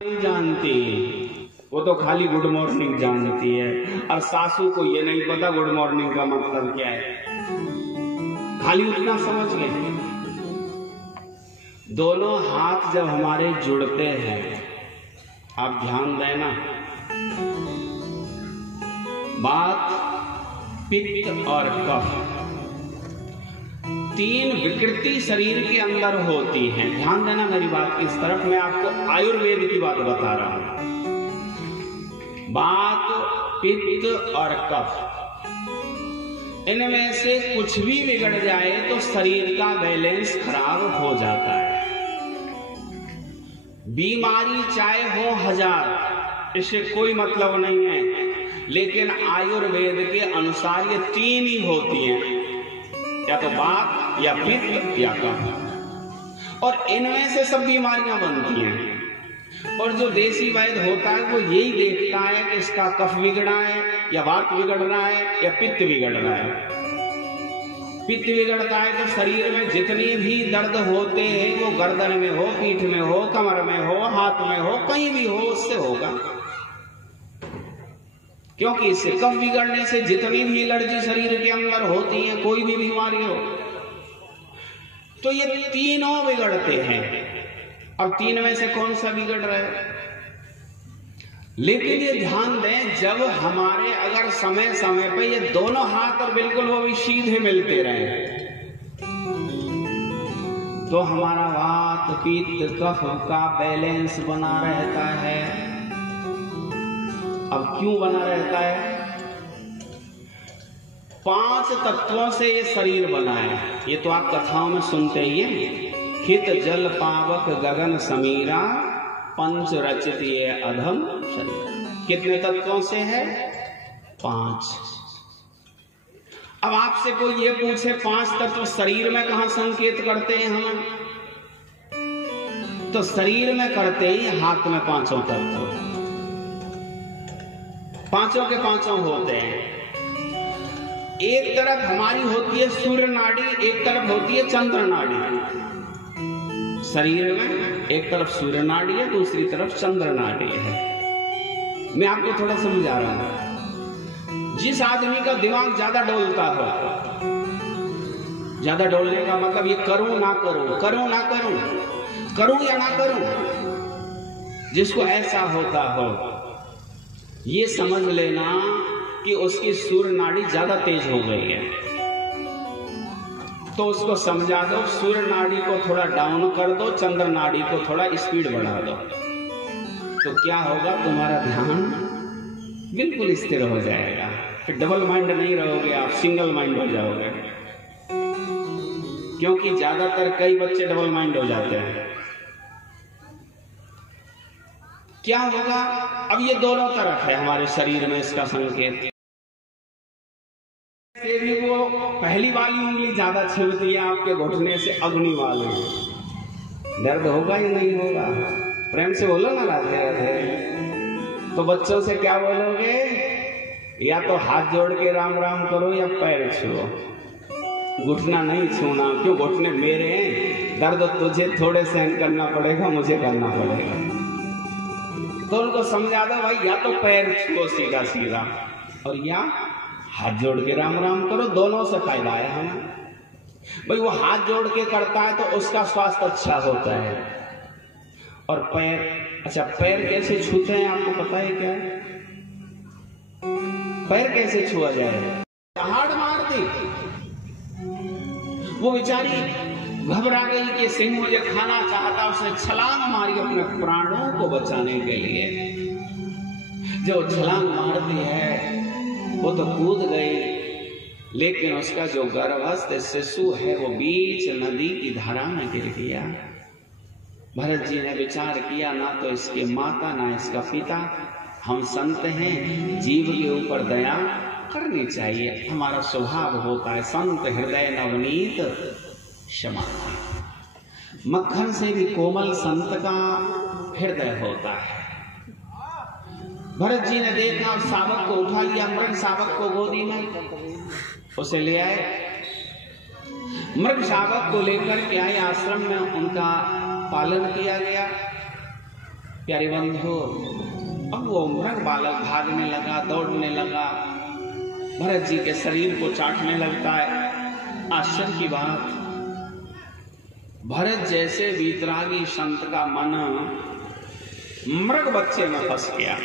नहीं जानती, वो तो खाली गुड मॉर्निंग जानती है। और सासू को ये नहीं पता गुड मॉर्निंग का मतलब क्या है, खाली उतना समझ ले। दोनों हाथ जब हमारे जुड़ते हैं, आप ध्यान देना, बात पित्त और कफ तीन विकृति शरीर के अंदर होती हैं। ध्यान देना मेरी बात की इस तरफ, मैं आपको आयुर्वेद की बात बता रहा हूं। बात पित्त और कफ, इनमें से कुछ भी बिगड़ जाए तो शरीर का बैलेंस खराब हो जाता है। बीमारी चाहे हो 1000, इससे कोई मतलब नहीं है, लेकिन आयुर्वेद के अनुसार ये तीन ही होती हैं, या तो बात या पित्त या कफ, और इनमें से सब बीमारियां बनती हैं। और जो देसी वैद्य होता है वो यही देखता है कि इसका कफ बिगड़ा है या वात बिगड़ रहा है या पित्त बिगड़ रहा है। पित्त बिगड़ता है तो शरीर में जितनी भी दर्द होते हैं वो गर्दन में हो, पीठ में हो, कमर में हो, हाथ में हो, कहीं भी हो, उससे होगा। क्योंकि इससे कफ बिगड़ने से जितनी भी एलर्जी शरीर के अंदर होती है, कोई भी बीमारी हो, तो ये तीनों बिगड़ते हैं। अब तीन में से कौन सा बिगड़ रहा है? लेकिन ये ध्यान दें, जब हमारे अगर समय समय पे ये दोनों हाथ और बिल्कुल वो भी सीधे मिलते रहे, तो हमारा वात पित्त कफ का बैलेंस बना रहता है। अब क्यों बना रहता है? 5 तत्वों से ये शरीर बना है। ये तो आप कथाओं में सुनते ही हैं, खित जल पावक गगन समीरा, पंच रचित ये अधम शरीर। कितने तत्वों से है? 5। अब आपसे कोई ये पूछे 5 तत्व शरीर में कहां संकेत करते हैं हम, तो शरीर में करते ही हाथ में 5 तत्व, 5 के 5 होते हैं। एक तरफ हमारी होती है सूर्य नाड़ी, एक तरफ होती है चंद्र नाड़ी। शरीर में एक तरफ सूर्य नाड़ी है, दूसरी तरफ चंद्र नाड़ी है। मैं आपको थोड़ा समझा रहा हूं। जिस आदमी का दिमाग ज्यादा डोलता हो, ज्यादा डोलने का मतलब ये करूं ना करूं, करूं ना करूं, करूं या ना करूं, जिसको ऐसा होता हो, ये समझ लेना कि उसकी सूर्य नाड़ी ज्यादा तेज हो गई है। तो उसको समझा दो, सूर्य नाड़ी को थोड़ा डाउन कर दो, चंद्र नाड़ी को थोड़ा स्पीड बढ़ा दो, तो क्या होगा, तुम्हारा ध्यान बिल्कुल स्थिर हो जाएगा। फिर डबल माइंड नहीं रहोगे आप, सिंगल माइंड हो जाओगे। क्योंकि ज्यादातर कई बच्चे डबल माइंड हो जाते हैं। क्या होगा? अब ये दोनों तरफ है हमारे शरीर में इसका संकेत। से भी वो पहली वाली उंगली ज्यादा छिलती है आपके घुटने से, अग्नि वाले। दर्द होगा या नहीं होगा? प्रेम से बोलो ना राधे राधे। तो बच्चों से क्या बोलोगे? या तो हाथ जोड़ के राम राम करो या पैर छुओ, घुटना नहीं छूना। क्यों? घुटने मेरे हैं, दर्द तुझे थोड़े सहन करना पड़ेगा, मुझे करना पड़ेगा। तो उनको समझा दो भाई, या तो पैर छुओ सीधा सीधा, और या हाथ जोड़ के राम राम करो। दोनों से फायदा है हमें। भाई वो हाथ जोड़ के करता है तो उसका स्वास्थ्य अच्छा होता है। और पैर, अच्छा पैर कैसे छूते हैं आपको पता है क्या? पैर कैसे छुआ जाए? हाथ मार दी, वो बेचारी घबरा गई कि सिंह मुझे खाना चाहता, उसने छलांग मारी अपने प्राणों को बचाने के लिए। जो छलांग मारती है वो तो कूद गई, लेकिन उसका जो गर्भस्थ शिशु है वो बीच नदी की धारा में गिर गया। भरत जी ने विचार किया, ना तो इसकी माता ना इसका पिता, हम संत हैं, जीव के ऊपर दया करनी चाहिए। हमारा स्वभाव होता है संत हृदय नवनीत क्षमा। मक्खन से भी कोमल संत का हृदय होता है। भरत जी ने देखा, शावक को उठा लिया, मृग शावक को गोदी में उसे ले आए। मृग शावक को लेकर के आए, आश्रम में उनका पालन किया गया। प्यारे बंधु, अब वो मृग बालक भागने लगा, दौड़ने लगा, भरत जी के शरीर को चाटने लगता है। आश्चर्य की बात, भरत जैसे वीतरागी संत का मन मृग बच्चे में फंस गया।